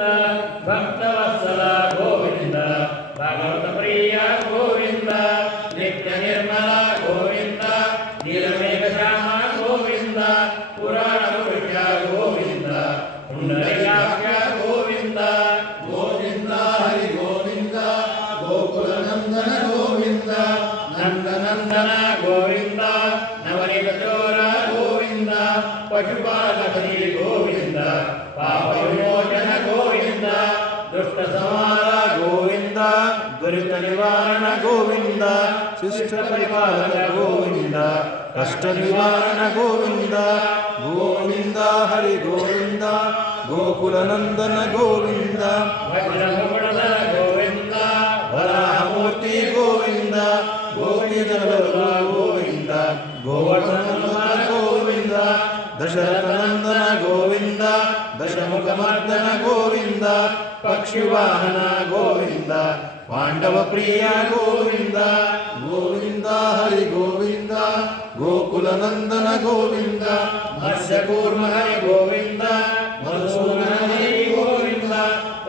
ಗೋವಿಂದ ಭಕ್ತವತ್ಸಲ ಗೋವಿಂದ ಭಾಗವತ ಪ್ರಿಯ ಗೋವಿಂದ ನಿತ್ಯ ನಿರ್ಮಲ ಗೋವಿಂದ ನೀಲಮೇಘ ಶ್ಯಾಮ ಗೋವಿಂದ ಪುರಾಣ ಪುರುಷ ಗೋವಿಂದ ಪುಂಡರೀಕಾಕ್ಷ ಗೋವಿಂದ ಗೋವಿಂದ ಹರಿ ಗೋವಿಂದ ಗೋಕುಲ ನಂದನ ಗೋವಿಂದ ನಂದನಂದನ ಗೋವಿಂದ ನವನಿತ ಚೋರ ಗೋವಿಂದ ಪಶುಪಾಲಕಿ ಗೋವಿಂದ ಪಾಪ ವಿಮೋಚನ ಗೋವಿಂದ ದುಷ್ಟ ಸಂಹಾರ ಗೋವಿಂದ ದುರಿತ ನಿವಾರಣ ಗೋವಿಂದ ಶಿಷ್ಟ ಪರಿಪಾಲಕ ಗೋವಿಂದ ಕಷ್ಟ ನಿವಾರಣ ಗೋವಿಂದ ಗೋವಿಂದ ಹರಿ ಗೋವಿಂದ ಗೋಕುಲ ನಂದನ ಗೋವಿಂದ ವಜ್ರಮುಕುಟದ ಗೋವಿಂದ ವರಾಹಮೂರ್ತಿ ಗೋವಿಂದ ಗೋವಿಂದ ಗೋವಿಂದ ಗೋವರ್ಧನ ಗೋವಿಂದ ದಶರಥ ನಂದನ ಗೋವಿಂದ ದಶಮುಖ ಮರ್ದನ ಗೋವಿಂದ ಪಕ್ಷಿವಾಹನ ಗೋವಿಂದ ಪಾಂಡವ ಪ್ರಿಯ ಗೋವಿಂದ ಗೋವಿಂದ ಹರಿ ಗೋವಿಂದ ಗೋಕುಲ ನಂದನ ಗೋವಿಂದ ಮತ್ಸ್ಯಕೂರ್ಮ ಹರಿ ಗೋವಿಂದ ಮಧುಸೂದನ ಹರಿ ಗೋವಿಂದ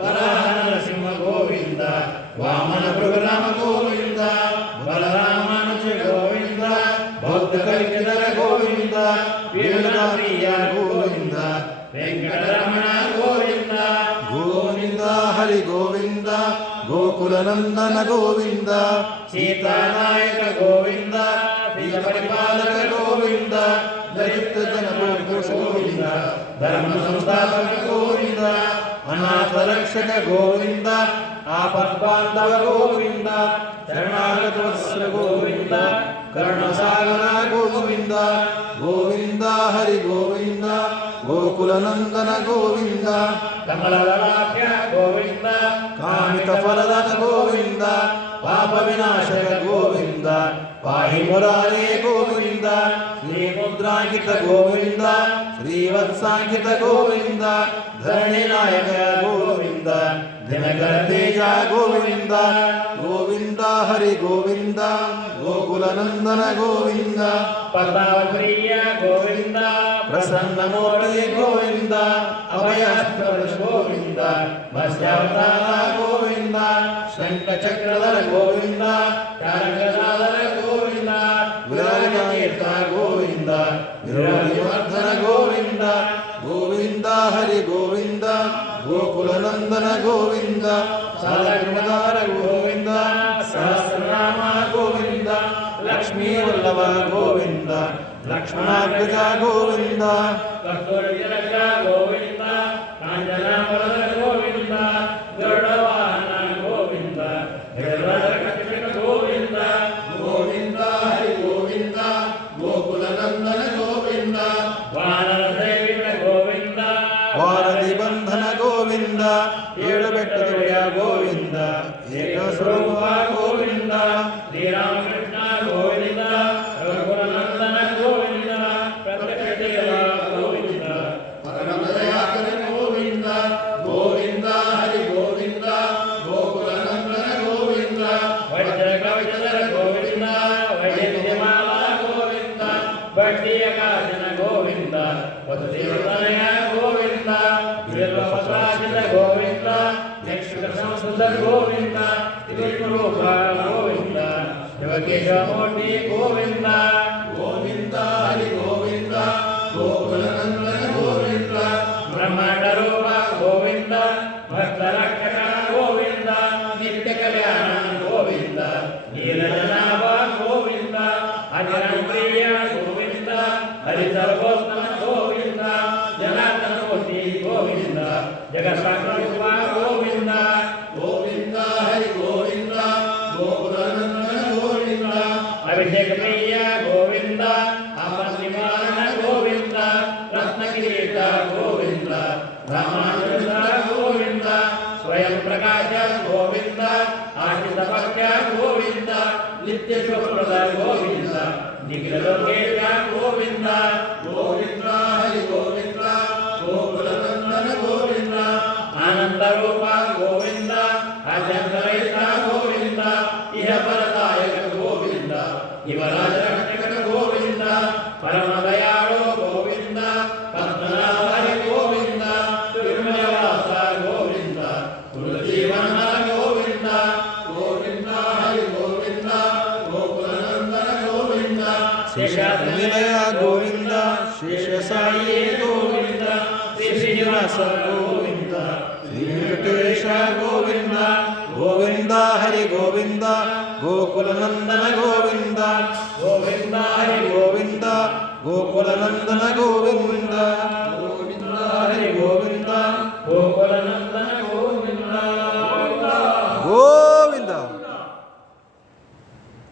ವರಾಹ ನರಸಿಂಹ ಗೋವಿಂದ ವಾಮನ ಭೃಗರಾಮ ಗೋವಿಂದ ಬಲರಾಮಾನುಜ ಗೋವಿಂದ ಬೌದ್ಧ ಕಲಿಕೆದರ ಗೋವಿಂದ ವೀರಪ್ರಿಯ ಗೋವಿಂದ ವೆಂಕಟರಮಣ ಗೋವಿಂದ ಗೋವಿಂದ ಹರಿ ಗೋವಿಂದ ಗೋಕುಲ ನಂದನ ಗೋವಿಂದ ಸೀತಾನಾಯಕ ಗೋವಿಂದ ಪ್ರಿಯ ಪರಿಪಾಲಕ ಗೋವಿಂದ ದರಿದ್ರ ಜನ ಗೋವಿಂದ ಧರ್ಮ ಸಂಸ್ಥಾಪಕ ಗೋವಿಂದ ಅನಾಥ ರಕ್ಷಕ ಗೋವಿಂದ ಆಪದ್ಬಾಂಧವ ಗೋವಿಂದ ಶರಣಾಗತ ವತ್ಸಲ ಗೋವಿಂದ ಕರುಣಸಾಗರ ಗೋವಿಂದ ಗೋವಿಂದ ಹರಿ ಗೋವಿಂದ ಗೋಕುಲ ನಂದನ ಗೋವಿಂದ ಕಮಲದಲಾಖ್ಯ ಗೋವಿಂದ ಕಾಮಿತ ಫಲದ ಗೋವಿಂದ ಪಾಪ ವಿನಾಶಕ ಗೋವಿಂದ ಪಾಹಿ ಮುರಾರೇ ಗೋವಿಂದ ಶ್ರೀ ಮುದ್ರಾಂಕಿತ ಗೋವಿಂದ ಶ್ರೀವತ್ಸಾಂಕಿತ ಗೋವಿಂದ ಧರಣಿ ನಾಯಕ ಗೋವಿಂದ ದಿನಕರ ತೇಜ ಗೋವಿಂದ ಗೋವಿಂದ ಹರಿ ಗೋವಿಂದ ಗೋಕುಲ ನಂದನ ಗೋವಿಂದ ಪದ್ಮಾವಪ್ರಿಯ ಗೋವಿಂದ ಪ್ರಸನ್ನ ಮೂರ್ತಿ ಗೋವಿಂದ ಅಭಯಾಸ್ತ್ರ ಗೋವಿಂದ ಮತ್ಸ್ಯಾವತಾರ ಗೋವಿಂದ ಶಂಖ ಚಕ್ರಧರ ಗೋವಿಂದ ಚಾರಕನಾದರ ಗೋವಿಂದ ವಿರಾಜ ತೀರ್ಥ ಗೋವಿಂದ ವಿರಾಜವರ್ಧನ ಗೋವಿಂದ ಗೋವಿಂದ ಹರಿ ಗೋವಿಂದ ಗೋಕುಲ ನಂದನ ಗೋವಿಂದ ಸಾಲಕೃಮದಾರ ಗೋವಿಂದ ಸಹಸ್ರನಾಮ ಗೋವಿಂದ ಲಕ್ಷ್ಮೀ ವಲ್ಲಭ ಗೋವಿಂದ ಲಕ್ಷ್ಮಣಾಗ್ರಜ ಗೋವಿಂದ ಕಸ್ತೂರಿಜನಕ ಗೋವಿಂದ ಕಾಂಚನಾಪುರದ ಗೋವಿಂದ ಗರುಡವಾಹನ ಗೋವಿಂದ ಹಿರಣ್ಯಕಶಿಪಕ ಗೋವಿಂದ ಗೋವಿಂದ ಹರಿ ಗೋವಿಂದ ಗೋಕುಲ ನಂದನ ಗೋವಿಂದ ವಾನರ ಸೇವಿತ ಗೋವಿಂದ ವಾರಧಿ ಬಂಧನ ಗೋವಿಂದ ಏಳು ಬೆಟ್ಟದ ಒಡೆಯ ಗೋವಿಂದ ಏಕ ಸ್ವರೂಪ ಗೋವಿಂದ ಶ್ರೀರಾಮಕೃಷ್ಣ ಗೋವಿಂದ ರಘುನಂದನ ಗೋವಿಂದ ಪ್ರತ್ಯಕ್ಷ ದೇವ ಗೋವಿಂದ ಪರಮದಯಾಕರ ಗೋವಿಂದ ಗೋವಿಂದ ಹರಿ ಗೋವಿಂದ ಗೋಕುಲ ನಂದನ ಗೋವಿಂದ ವಜ್ರ ಕವಚದರ ಗೋವಿಂದ ವೈದ್ಯಮಾಲ ಗೋವಿಂದ ಬಡ್ಡಿಯ ಕಾಶನ ಗೋವಿಂದ ವಸುದೇವತನಯ ಗೋವಿಂದ ಬಿಲ್ವಪತ್ರಾಜಿತ ಗೋವಿಂದ ಯಕ್ಷಕ ಸಂಸ್ಕೃತ ಗೋವಿಂದ ತಿರುಪರೂಪ ಗೋವಿಂದ ಶಿವಕೇಶವಮೂರ್ತಿ ಗೋವಿಂದ ಗೋವಿಂದ ಹರಿ ಗೋವಿಂದ ಗೋಕುಲ ನಂದನ ಗೋವಿಂದ ಬ್ರಹ್ಮಾಂಡ ರೂಪ ಗೋವಿಂದ ಭಕ್ತ ರಕ್ಷಕ ಗೋವಿಂದ ನಿತ್ಯ ಕಲ್ಯಾಣ ಗೋವಿಂದ ನೀಲಜನಾಭ ಗೋವಿಂದ ಅಜನಪ್ರಿಯ ಗೋವಿಂದ ಹರಿಸರ್ವೋತ್ತಮ ಗೋವಿಂದ ಜನಾರ್ದನ ಮೂರ್ತಿ ಗೋವಿಂದ ಜಗತ್ಸಾಕ್ಷರೂಪ ಗೋವಿಂದ ಗೋವಿಂದ ಹರಿ ಗೋವಿಂದ ಗೋಕುಲ ನಂದನ ಗೋವಿಂದ ಅಭಿಷೇಕ ಪ್ರಿಯ ಗೋವಿಂದ ಆಪತ್ ನಿವಾರಣ ಗೋವಿಂದ ರತ್ನಕಿರೀಟ ಗೋವಿಂದ ರಾಮಾನುಜ ಗೋವಿಂದ ಸ್ವಯಂ ಪ್ರಕಾಶ ಗೋವಿಂದ ಆಶ್ರಿತ ಪಕ್ಷ ಗೋವಿಂದ ನಿತ್ಯ ಶುಭ್ರದ ಗೋವಿಂದ ನಿಖಿಲ ಲೋಕೇಶ ಗೋವಿಂದ ಗೋವಿಂದ ಹರಿ ಗೋವಿಂದ ಗೋಕುಲ ನಂದನ ಗೋವಿಂದ ಆನಂದ ರೂಪ ಗೋವಿಂದ ಅಜಂತರಹಿತ ಗೋವಿಂದ ಇಹ ಪರದಾಯಕ ಗೋವಿಂದ ಇವರಾಜ ರಕ್ಷಕ ಗೋವಿಂದ ಪರಮ ದಯಾಳು ಗೋವಿಂದ ಪದ್ಮನಾಭ ಗೋವಿಂದ ತಿರುಮಲವಾಸ ಗೋವಿಂದ ನಿಲಯ ಗೋವಿಂದ ಶೇಷಸಾಯಿ ಗೋವಿಂದ ಶ್ರೀ ಶ್ರೀನಿವಾಸ ಗೋವಿಂದ ಶ್ರೀ ವೆಂಕಟೇಶ ಗೋವಿಂದ ಗೋವಿಂದ ಹರಿ ಗೋವಿಂದ ಗೋಕುಲನಂದನ ಗೋವಿಂದ ಗೋವಿಂದ ಹರಿ ಗೋವಿಂದ ಗೋಕುಲನಂದನ ಗೋವಿಂದ